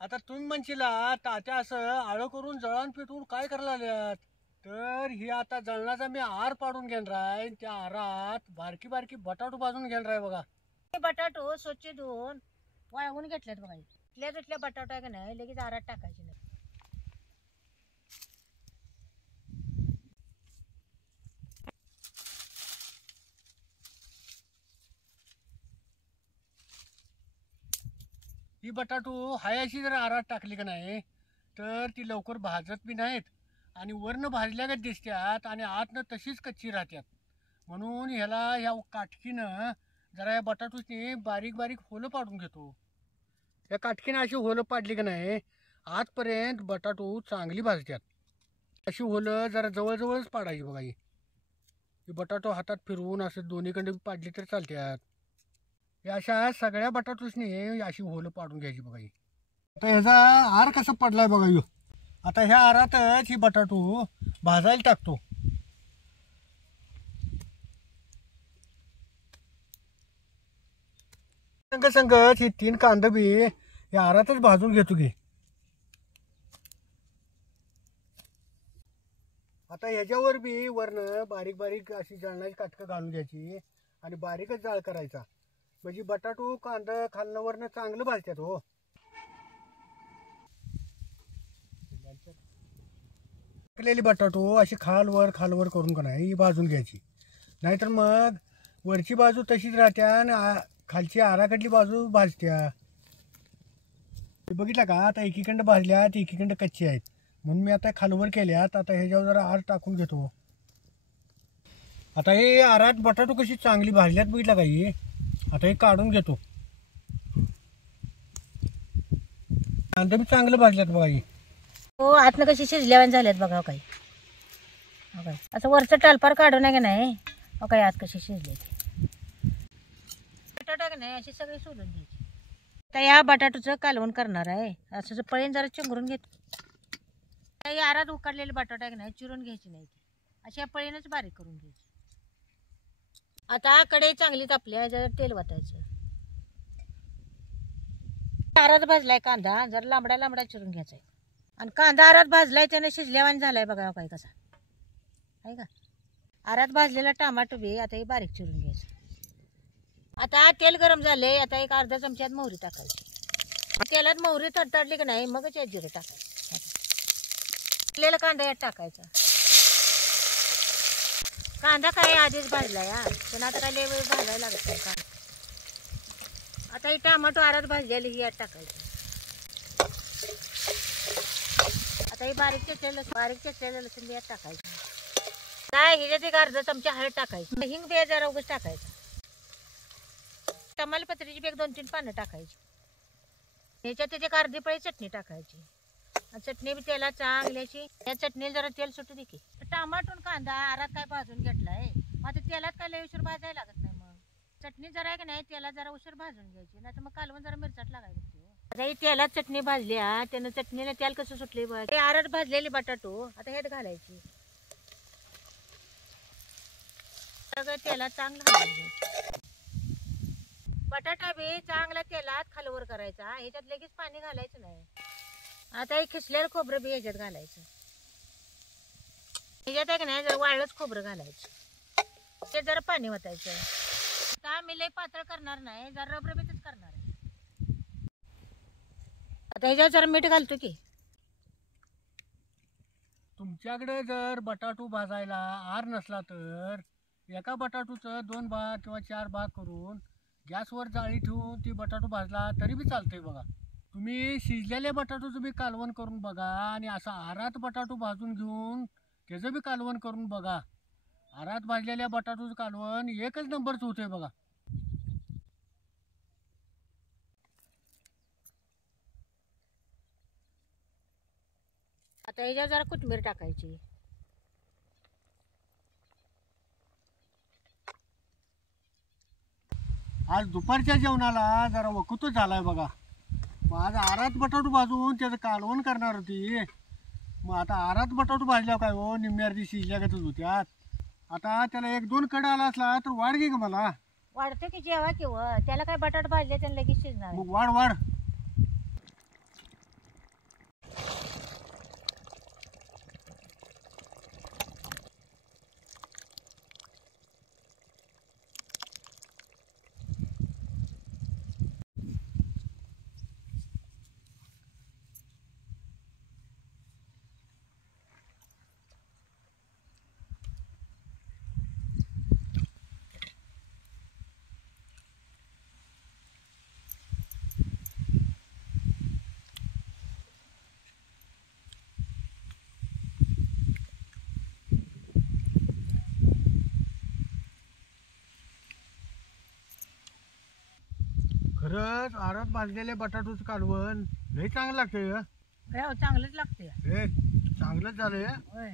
आता तुम्ही म्हणशीला तात्या असं आळं करून जळण पेटवून काय करायला लागल्यात? तर ही आता जळणाचा मी आर पाडून घेणार आहे. त्या आरात बारकी बारकी बटाटू भाजून घेणार आहे बघा. हे बटाटो स्वच्छ धुवून वाळवून घेतल्यात बघा. इथल्या बटाटा आहे का नाही लगेच आरात टाकायचे नाही. ही बटाटू हायाशी जर आरात टाकली का नाही तर ती लवकर भाजत बी नाहीत आणि वरनं भाजल्यागत दिसतात आणि आतनं तशीच कच्ची राहतात. म्हणून ह्याला ह्या काटकीनं जरा या बटाटूची बारीक बारीक होलं पाडून घेतो. या काटकीनं अशी होलं पाडली का नाही आतपर्यंत बटाटू चांगली भाजतात. अशी होलं जरा जवळजवळच पाडायची बघा. ही बटाटो हातात फिरवून असं दोन्हीकडे पाडली तर चालतात. या अशा सगळ्या बटाटूसनी अशी होलं पाडून घ्यायची बघा. आता ह्याचा आर कसा पडलाय बघा. आता ह्या आरातच ही बटाटू भाजायला टाकतो. संगच ही 3 कांदा बी या आरातच भाजून घेतो की. आता ह्याच्यावर बी वरनं बारीक बारीक अशी जळणाची काटकं घालून घ्यायची आणि बारीकच जाळ करायचा. म्हणजे बटाटू कांदा खालनं वरनं चांगलं भाजतात हो. टाकलेली बटाटू अशी खालवर करून का नाही भाजून घ्यायची. नाहीतर मग वरची बाजू तशीच राहत्या आणि खालची आराकडली बाजू भाजत्या. बघितलं का आता एकीकडं भाजल्यात एकीकडं कच्ची आहेत म्हणून मी आता खालवर केल्यात. आता ह्याच्यावर जरा आर टाकून घेतो. आता हे आरात बटाटू कशी चांगली भाजल्यात बघितलं का. ही आता हे काढून घेतो. कांदा बी चांगलं भाजल्यात बघा. हो आतनं कशी शिजल्यावान झाल्यात बघा काही. असं वरचं टालपार काढू नये का नाही. काही आत कशी शिजले बटाटा का नाही अशी सगळी सोडून द्यायची. तर या बटाटूचं कालवण करणार आहे. असं पळीन जरा चिंगरून घेतो. काही आरात उकडलेले बटाटा का नाही चिरून घ्यायची नाही. अशी या पळीनच बारीक करून घ्यायची. आता कढई चांगली तापली जरा तेल वतायचं. आरात भाजलाय कांदा जरा लांबडा लांबडा चिरून घ्यायचा. आणि कांदा आरात भाजलाय त्याने शिजल्यावान झालाय बघा काही कसा आहे का. आरात भाजलेला टमाटो बी आता हे बारीक चिरून घ्यायचं. आता तेल गरम झाले. आता एक अर्धा चमच्यात मोहरी टाकायची. तेलात मोहरी तडतडली की नाही मगच यात जिरं टाकायचं. भाजलेला कांदा यात टाकायचा. कांदा काय आधीच भाजला यार पण आता काय लय वेळ भाजायला लागत नाही कांदा. आता ही टमाटो आरात भाजलेली ही यात टाकायची. आता ही बारीक चिरलेलं लसूण यात टाकायचं. काय ह्याच्यात एक अर्धा चमचा हळद टाकायची. हिंग बी जरा उगाच टाकायचं. तमालपत्रीची बी 1-2-3 पानं टाकायची. ह्याच्यात त्याची एक अर्धी पळी चटणी टाकायची. चटणी बी तेलात चांगली अशी. या चटणीला जरा तेल सुटू दे की. टमाटून कांदा आरात काय भाजून घेतलाय. आता तेलात काय लय उशीर भाजायला लागत नाही. मग चटणी जरा आहे का नाही तेलात जरा उशीर भाजून घ्यायची. नाही तर मग कालवण जरा मिरचाट लागायला बघते. आता ही तेलात चटणी भाजली त्यानं चटणीला तेल कसं सुटले बघ. हे आरात भाजलेली बटाटो आता ह्यात घालायची. सगळं तेलात चांगलं भाजून घ्यायचं. बटाटा बी चांगला तेलात खालवर करायचा. ह्याच्यात लगेच पाणी घालायचं नाही. आता हे खिसलेलं खोबरं बी ह्याच्यात घालायचं. ह्याच्यात आहे का नाही जरा वाळलंच खोबरं घालायचं. ते जरा पाणी ओतायचं. आता मी लय पातळ करणार नाही जरा रबरबीतच करणार आहे. आता ह्याच्यावर जरा मीठ घालतो की. तुमच्याकडे जर बटाटू भाजायला आर नसला तर एका बटाटूचं 2 भाग किंवा 4 भाग करून गॅसवर जाळी ठेवून ती बटाटू भाजला तरी बी चालतंय बघा. तुम्ही शिजलेले बटाटूचं बी कालवण करून बघा आणि असं आरात बटाटू भाजून घेऊन त्याचं बी कालवण करून बघा. आरात भाजलेल्या बटाटूचं कालवण एकच नंबरचं होतंय बघा. आता ह्याच्यावर जरा कोथिंबीर टाकायची. आज दुपारच्या जेवणाला जरा वकुतच झालाय बघा. मग आज आरात बटाटू भाजून त्याचं कालवण करणार होती. मग आता आरात बटाटू भाजल्या काय हो निम्म्या अर्धी शिजल्यागतच होत्यात. आता त्याला 1-2 कड आला असला तर वाढ घे का मला. वाढतो की जेव्हा किंवा त्याला काय बटाटा भाजले त्याला लगेच शिजणार. मग वाढ. खरंच आरात भाजलेले बटाटूचं कालवण लय चांगलं लागतंय हो, चांगलंच लागते हे चांगलंच झालंय होय